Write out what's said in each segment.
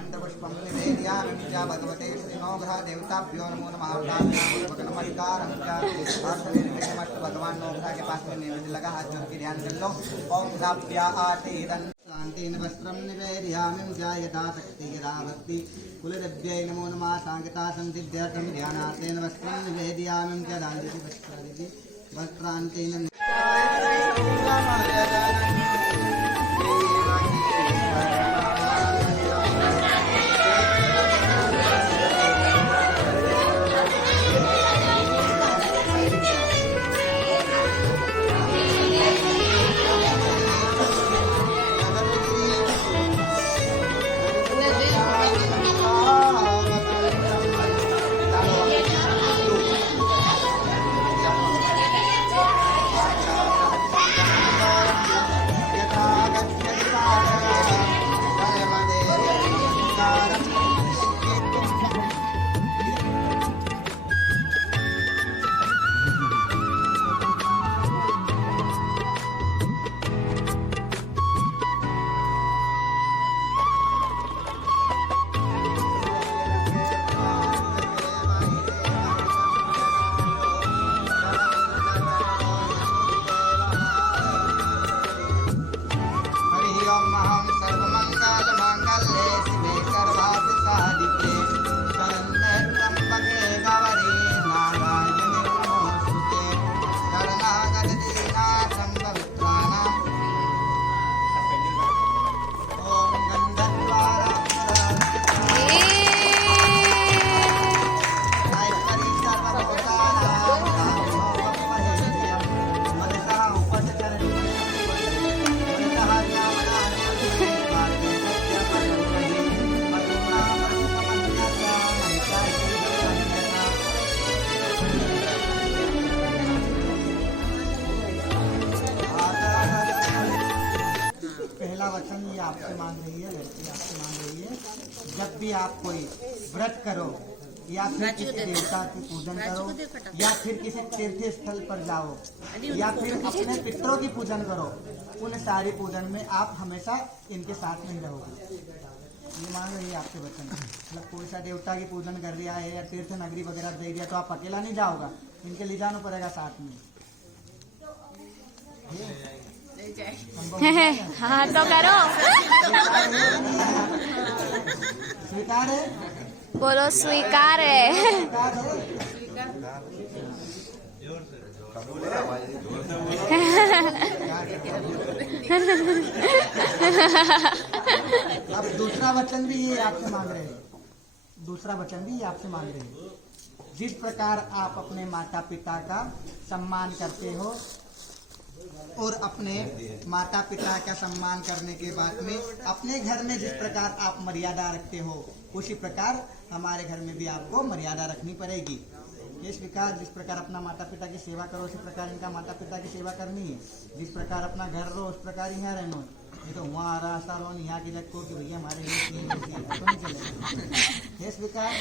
गंधपुष्पं निवेदयामि च भगवते श्रीनोग्रह देवताभ्यो नमो नमः। नमस्कारं च हर्षनिर्विषमस्तु। भगवान नवग्रह के पास में नैवेद्य लगा, हाथ जोड़ के ध्यान कर लो। ओम प्राप्यातेरन् शान्तेन वस्त्रं निवेदयामि च यथा शक्ति यथा भक्ति। कुलदेव्यै नमो नमः। सांगता संसिद्ध्यर्थं ध्यानातेन वस्त्रं निवेदयामि च दानयति वस्त्रादिति वस्त्रान्तेन वचन ये आपसे मांग रही है, लड़की आपसे मांग रही है, जब भी आप कोई व्रत करो या फिर किसी देवता की पूजन करो या फिर किसी तीर्थ स्थल पर जाओ या फिर अपने पितरों की पूजन करो, उन सारी पूजन में आप हमेशा इनके साथ में ही रहोगे। ये मांग रही है आपसे वचन। मतलब कोई सा देवता की पूजन कर रहा है या तीर्थ नगरी वगैरह दे दिया तो आप अकेला नहीं जाओगा, इनके ले जाना पड़ेगा साथ में। हाँ तो करो। स्वीकार है? बोलो स्वीकार है। अब दूसरा वचन भी ये आपसे मांग रहे हैं, दूसरा वचन भी ये आपसे मांग रहे हैं। जिस प्रकार आप अपने माता पिता का सम्मान करते हो और अपने माता पिता का सम्मान करने के बाद में अपने घर में जिस प्रकार आप मर्यादा रखते हो, उसी प्रकार हमारे घर में भी आपको मर्यादा रखनी पड़ेगी। ये स्वीकार, जिस प्रकार अपना माता पिता की सेवा करो उसी प्रकार इनका माता पिता की सेवा करनी है। जिस प्रकार अपना घर रहो उस प्रकार यहाँ रहना है। ये तो वहाँ रास्ता लो यहाँ की लगो कि भैया हमारे लिए तो नहीं चलेगा। ये स्वीकार।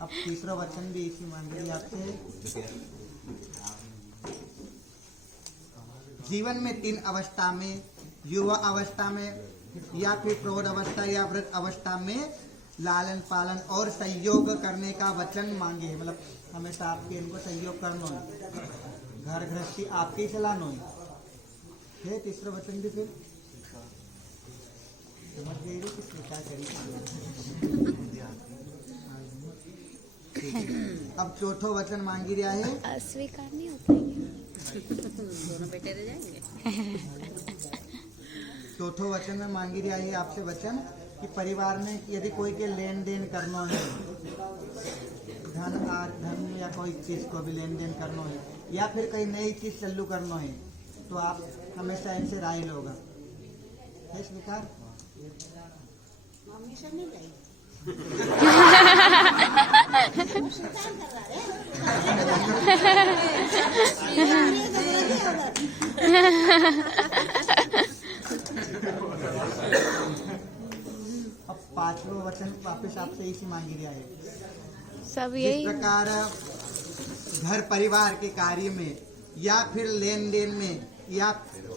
अब तीसरा वचन भी इसी मांग रही आपसे। जीवन में 3 अवस्था में, युवा अवस्था में या फिर प्रौढ़ अवस्था या वृद्ध अवस्था में लालन पालन और सहयोग करने का वचन मांगे। मतलब हमेशा आपके इनको सहयोग करना है, घर गृहस्थी आपके ही चलाना है। तीसरा वचन भी फिर समझ गई कि स्वीकार करिए। अब चौथो वचन मांगी रहा है। अस्वीकार नहीं होता है। दोनों बेटे रह जाएंगे। चौथो वचन में मांगी रहा है आपसे वचन कि परिवार में यदि कोई के लेन देन करना है, धन या कोई चीज को भी लेन देन करना है या फिर कोई नई चीज चालू करना है, तो आप हमेशा इनसे राय लोगा। है स्वीकार? हमेशा नहीं जाएगी। अब 5वां वचन वापस आपसे इसी मांगी रहा है। सब इस यही प्रकार घर परिवार के कार्य में या फिर लेन देन में या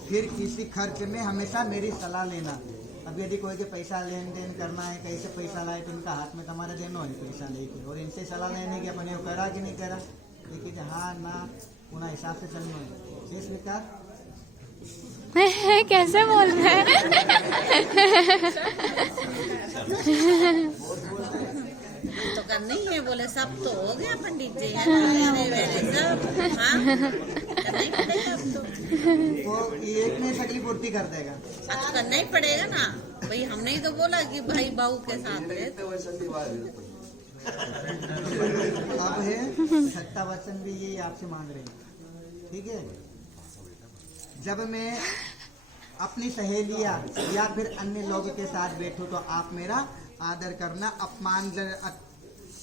फिर किसी खर्च में हमेशा मेरी सलाह लेना। अब यदि कोई के पैसा लेन देन करना है, कहीं से पैसा लाए तो इनका हाथ में तुम्हारे देना है पैसा लेके, और इनसे सलाह लेने की अपने करा कि नहीं करा, लेकिन हाँ ना पुनः हिसाब से चलना है। ये स्वीकार कैसे बोल रहे हैं? तो करना ही है, बोले सब तो हो गया पंडित जी, सब हाँ करना ही पड़ेगा अब तो। वो एक नहीं सकली पूर्ति कर देगा। तो करना ही पड़ेगा ना भाई, हमने ही तो बोला कि भाई बहू के साथ है। अब है छठा वचन भी ये आपसे मांग रहे हैं, ठीक है। जब मैं अपनी सहेलियां या फिर अन्य लोगों के साथ बैठूं तो आप मेरा आदर करना,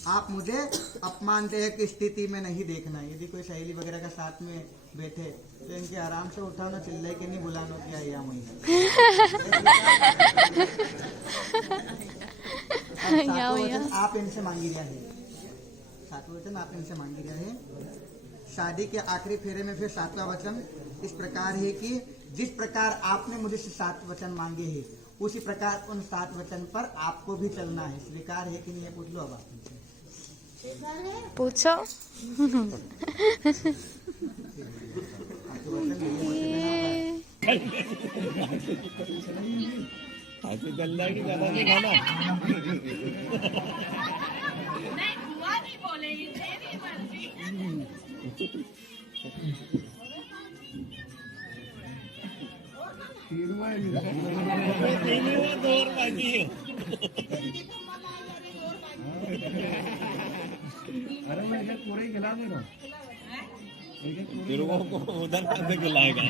आप मुझे अपमानजनक स्थिति में नहीं देखना। यदि कोई सहेली वगैरह का साथ में बैठे तो इनके आराम से उठाना, चिल्लाए के नहीं बुलाना क्या या वही आप इनसे मांगी रहा है। सातवां वचन आप इनसे मांगी रहा है। शादी के आखिरी फेरे में फिर सातवां वचन इस प्रकार है कि जिस प्रकार आपने मुझे 7 वचन मांगे हैं उसी प्रकार उन 7 वचन पर आपको भी चलना है। स्वीकार है कि नहीं, पूछ लो अब आप पूछो। अरे मैं पूरे खिला दे रहा हूँ, को उधर से खिलाएगा।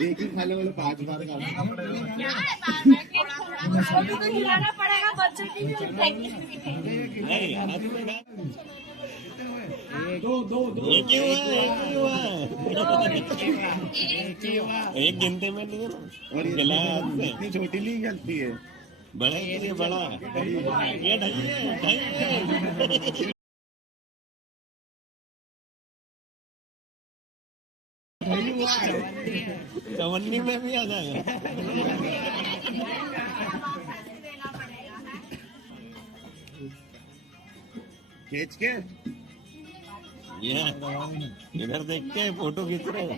एक ही खाने वाले 5 बार खिलाना पड़ेगा बच्चों की एक गिनते में नहीं है ना, और इतनी छोटी नहीं गलती है, बड़े के लिए बड़ा ये ढाई चवन्नी में भी आ जाएगा। खींच के ये इधर देख के फोटो खींच रहे हो।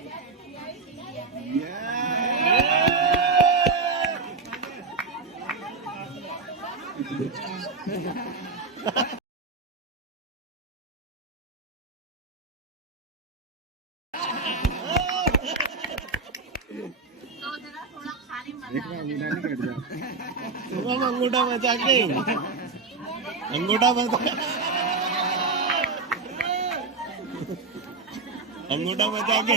अंगूठा बचा के अंगूठा बचा के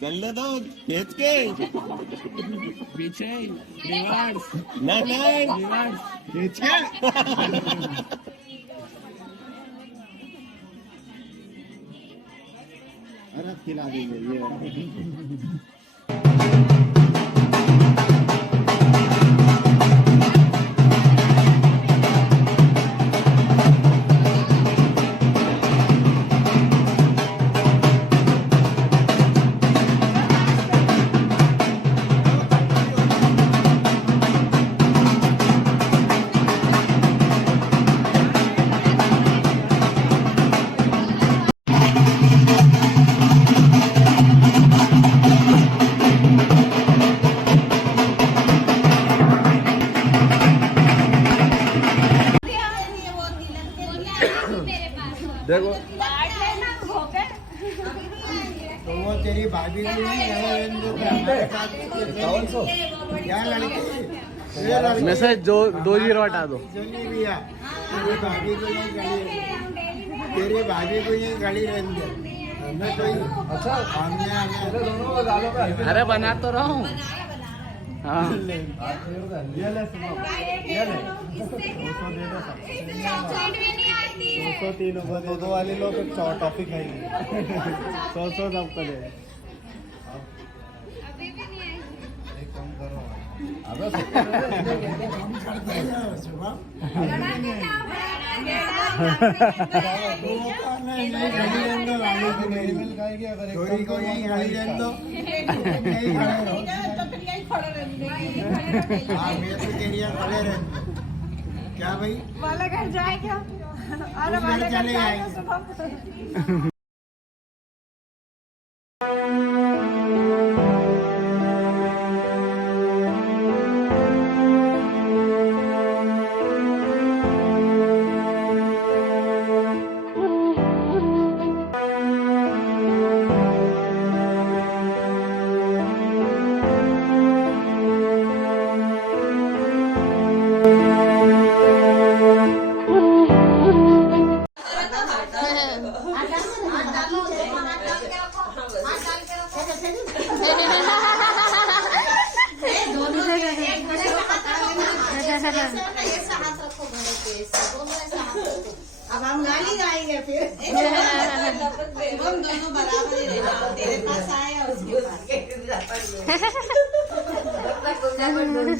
चल ले दो खींच के पीछे रिवर्स नहीं रिवर्स खींच के अरे खिला देंगे ये। देखो तो वो तेरी भाभी को नहीं क्या लड़की में से जो 2 जीरो हटा दो। भैया तेरी भाभी को नहीं गाड़ी, तेरी भाभी को नहीं गाड़ी रहने दे हमें कोई। अच्छा हमने अरे बना तो रहा हूँ। हाँ ये ले सुनो, ये ले 203 दो वाले लोग टॉपिक खाएंगे 100 सबको दे। एक काम करो चोरी को यहीं खड़ी रहने दो, यहीं खड़े रहो। हाँ, मैं तो तेरी यहाँ खड़े रहने। क्या भाई? वाला घर जाए क्या? अरे उस घर वाला घर चले जाएगा आएंगे। सुबह। अब हम गाली गाएंगे फिर। हम दोनों बराबर ही रहना, तेरे पास आए और उसके पास।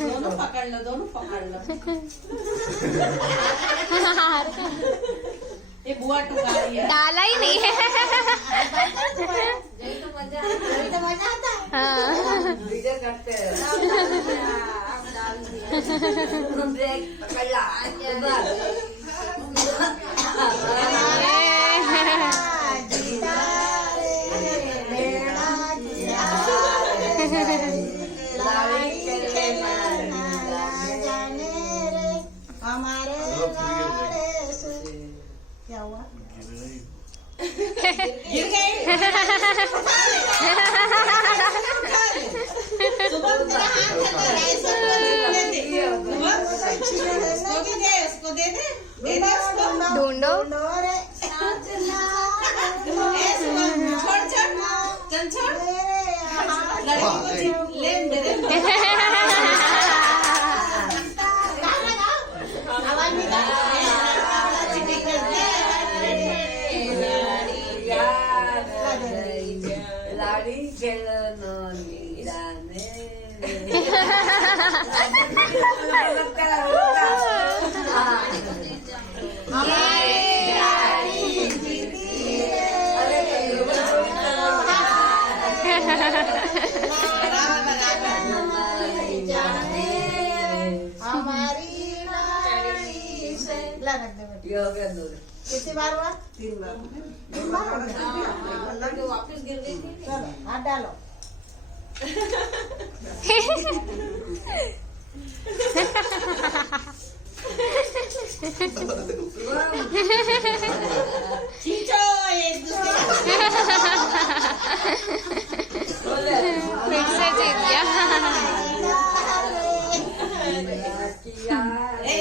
दोनों पकड़ लो, दोनों पकड़ लो। ये बुआ टुका रही है। डाला ही नहीं है। यही तो मजा आता है। हाँ। वीडियो करते हैं। अब डाल दिया। ब्रेक पकड़ ला। हमारे क्या हुआ? गिर गई। सुबह तेरा हाथ हल्ला रहा है, सबको दे दे। उसको भी दे, उसको दे दे, दे दे उसको। ढूंढो। छोड़ छोड़, चल छोड़। लड़की को ले दे दे। आवाज निकाल। लाड़ी खेलनो नीराने हमारी लाड़ी से कितनी बार हुआ? 3 बार। 3 बार हो गया। तो वापस गिर गई थी। चलो हाथ डालो। खींचो एक दूसरे फिर से जीत गया।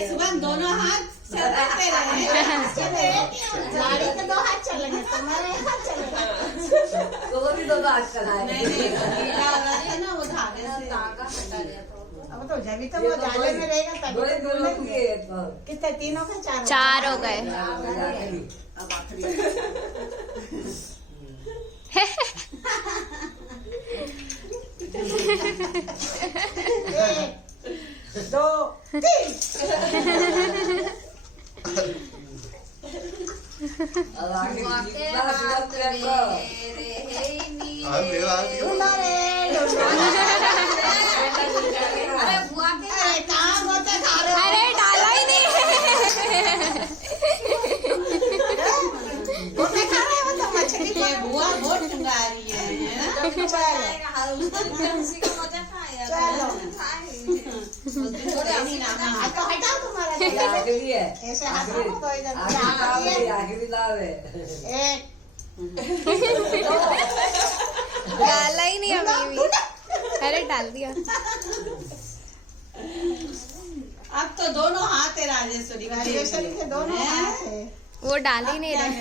सुबह दोनों हाथ चलते रहे। गाड़ी के 2 हाथ चलेंगे, तुम्हारे 1 हाथ चलेगा। तो वो भी 2 हाथ चलाए। नहीं गीला हो रहा था ना, वो धागे से धागा हटा दिया। अब तो जब तो वो जाले में रहेगा तभी। कितने? 3 हो गए? 4 हो गए। अब आखिरी 1 2 3 अरे डाला ही नहीं। बुआ बहुत चुंगा रही है ऐसे डाला ही नहीं अभी भी। अरे डाल दिया। अब तो दोनों हाथ है राजेश्वरी के दोनों हाथ है। वो डाल ही नहीं रहे।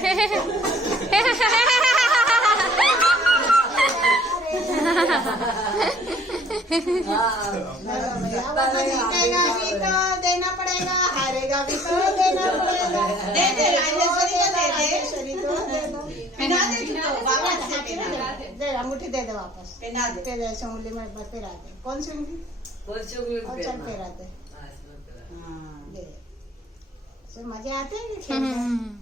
जीतेगा भी तो देना पड़ेगा, हारेगा भी तो देना पड़ेगा। दे दे राजेश्वरी को दे दे, राजेश्वरी को दे दो। पिना दे तू तो, बाबा से पिना दे, अंगूठी दे दे वापस। पिना दे, तेरे ऐसे उंगली में बस पिरा दे। कौन सी उंगली? और चल पिरा दे। हाँ दे। सो मजे आते हैं खेलने में।